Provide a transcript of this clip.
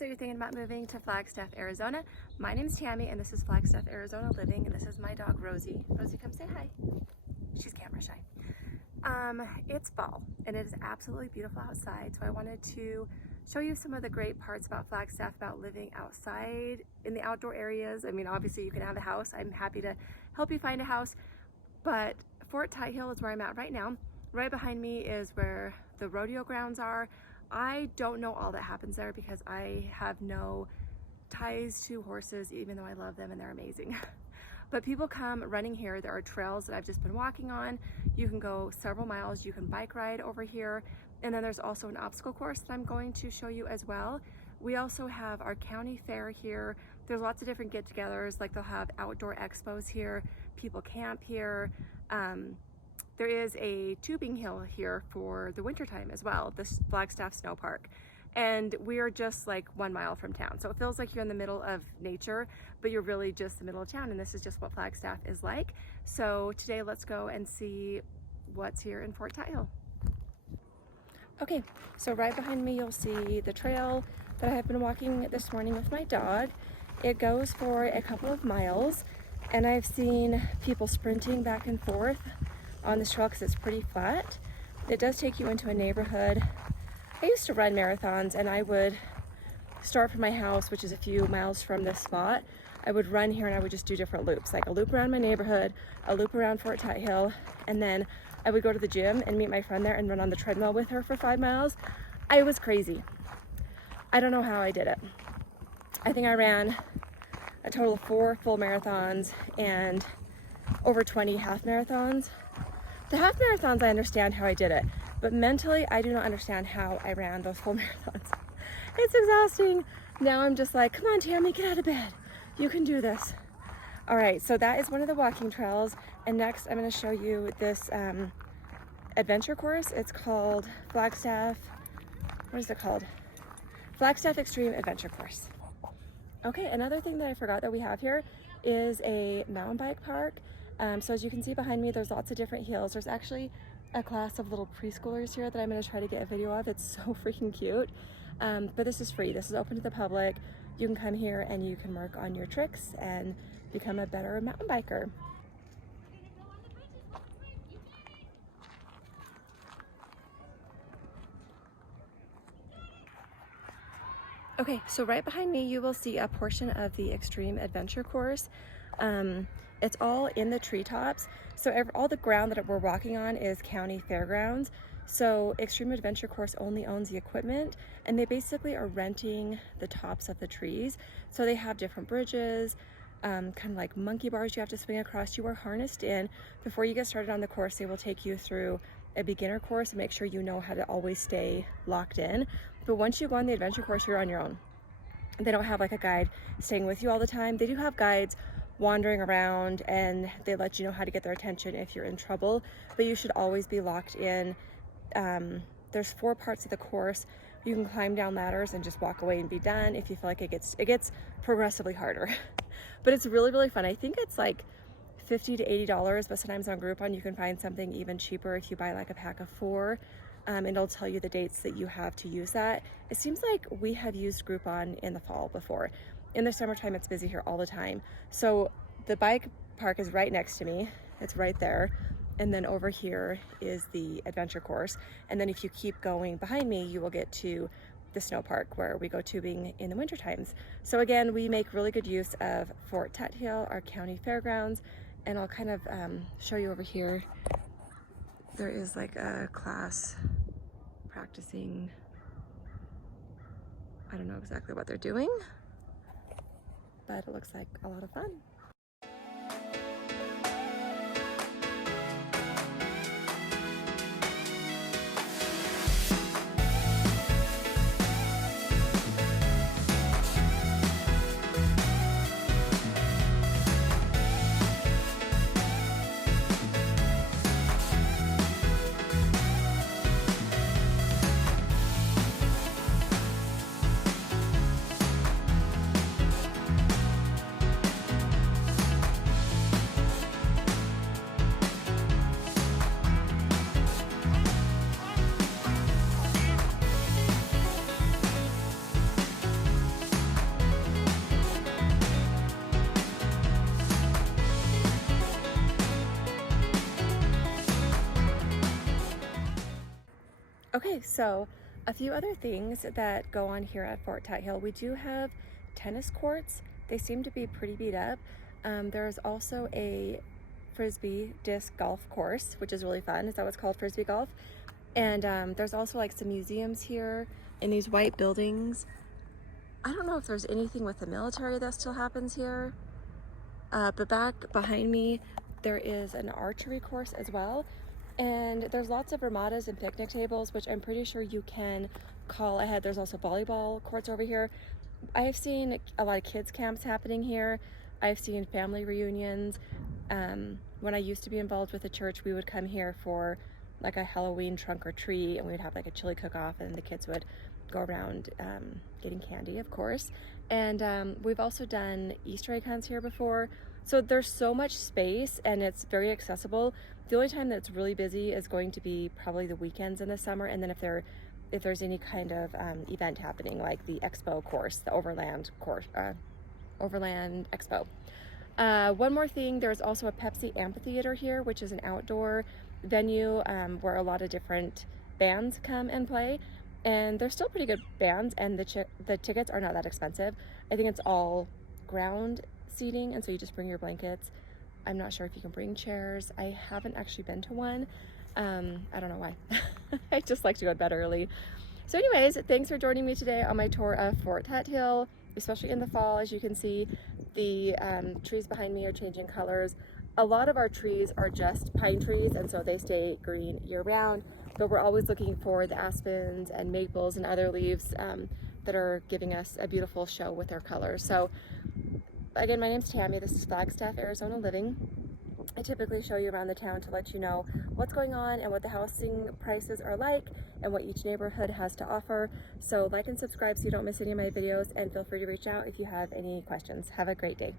So you're thinking about moving to Flagstaff, Arizona. My name's Tammy and this is Flagstaff, Arizona Living, and this is my dog Rosie. Rosie, come say hi. She's camera shy. It's fall and it is absolutely beautiful outside, so I wanted to show you some of the great parts about Flagstaff, about living outside in the outdoor areas. I mean, obviously you can have a house. I'm happy to help you find a house, but Fort Tuthill is where I'm at right now. Right behind me is where the rodeo grounds are. I don't know all that happens there because I have no ties to horses, even though I love them and they're amazing. But people come running here. There are trails that I've just been walking on. You can go several miles. You can bike ride over here. And then there's also an obstacle course that I'm going to show you as well. We also have our county fair here. There's lots of different get-togethers, like they'll have outdoor expos here. People camp here. There is a tubing hill here for the wintertime as well, the Flagstaff Snow Park. And we are just like 1 mile from town. So it feels like you're in the middle of nature, but you're really just the middle of town. And this is just what Flagstaff is like. So today let's go and see what's here in Fort Tuthill. Okay, so right behind me, you'll see the trail that I have been walking this morning with my dog. It goes for a couple of miles, and I've seen people sprinting back and forth on this trail because it's pretty flat. It does take you into a neighborhood. I used to run marathons, and I would start from my house, which is a few miles from this spot. I would run here and I would just do different loops, like a loop around my neighborhood, a loop around Fort Tuthill, and then I would go to the gym and meet my friend there and run on the treadmill with her for 5 miles. I was crazy. I don't know how I did it. I think I ran a total of 4 full marathons and over 20 half marathons. The half marathons, I understand how I did it, but mentally, I do not understand how I ran those full marathons. It's exhausting. Now I'm just like, come on, Tammy, get out of bed. You can do this. All right, so that is one of the walking trails. And next, I'm gonna show you this adventure course. It's called Flagstaff, what is it called? Flagstaff Extreme Adventure Course. Okay, another thing that I forgot that we have here is a mountain bike park. So as you can see behind me, there's lots of different hills. There's actually a class of little preschoolers here that I'm gonna try to get a video of. It's so freaking cute. But this is free. This is open to the public. You can come here and you can work on your tricks and become a better mountain biker. Okay, so right behind me, you will see a portion of the Extreme Adventure Course. It's all in the treetops. So all the ground that we're walking on is county fairgrounds. So Extreme Adventure Course only owns the equipment, and they basically are renting the tops of the trees. So they have different bridges, kind of like monkey bars you have to swing across. You are harnessed in. Before you get started on the course, they will take you through a beginner course and make sure you know how to always stay locked in. But once you go on the adventure course, you're on your own. They don't have like a guide staying with you all the time. They do have guides wandering around, and they let you know how to get their attention if you're in trouble, but you should always be locked in. There's 4 parts of the course. You can climb down ladders and just walk away and be done if you feel like it gets progressively harder. But it's really, really fun. I think it's like $50 to $80, but sometimes on Groupon you can find something even cheaper if you buy like a pack of 4. And it'll tell you the dates that you have to use that. It seems like we have used Groupon in the fall before. In the summertime, it's busy here all the time. So the bike park is right next to me. It's right there. And then over here is the adventure course. And then if you keep going behind me, you will get to the snow park where we go tubing in the winter times. So again, we make really good use of Fort Tuthill, our county fairgrounds. And I'll kind of show you over here. There is like a class practicing. I don't know exactly what they're doing, but it looks like a lot of fun. Okay, so a few other things that go on here at Fort Tuthill. We do have tennis courts. They seem to be pretty beat up. There's also a frisbee disc golf course, which is really fun. Is that what's called, frisbee golf? And there's also like some museums here in these white buildings. I don't know if there's anything with the military that still happens here, but back behind me there is an archery course as well. And there's lots of ramadas and picnic tables, which I'm pretty sure you can call ahead. There's also volleyball courts over here. I have seen a lot of kids camps happening here. I've seen family reunions. When I used to be involved with the church, we would come here for like a Halloween trunk or treat, and we'd have like a chili cook-off, and the kids would go around getting candy, of course. And we've also done Easter egg hunts here before. So there's so much space and it's very accessible. The only time that it's really busy is going to be probably the weekends in the summer, and then if there's any kind of event happening, like the expo course, the overland course, overland expo. One more thing, there's also a Pepsi Amphitheater here, which is an outdoor venue where a lot of different bands come and play, and they're still pretty good bands, and the tickets are not that expensive. I think it's all ground seating, and so you just bring your blankets. I'm not sure if you can bring chairs. I haven't actually been to one. I don't know why. I just like to go to bed early. So anyways, thanks for joining me today on my tour of Fort Tuthill, especially in the fall. As you can see, the trees behind me are changing colors. A lot of our trees are just pine trees, and so they stay green year round, but we're always looking for the aspens and maples and other leaves that are giving us a beautiful show with their colors. So again, my name's Tammy. This is Flagstaff, Arizona Living. I typically show you around the town to let you know what's going on and what the housing prices are like and what each neighborhood has to offer. So like and subscribe so you don't miss any of my videos, and feel free to reach out if you have any questions. Have a great day.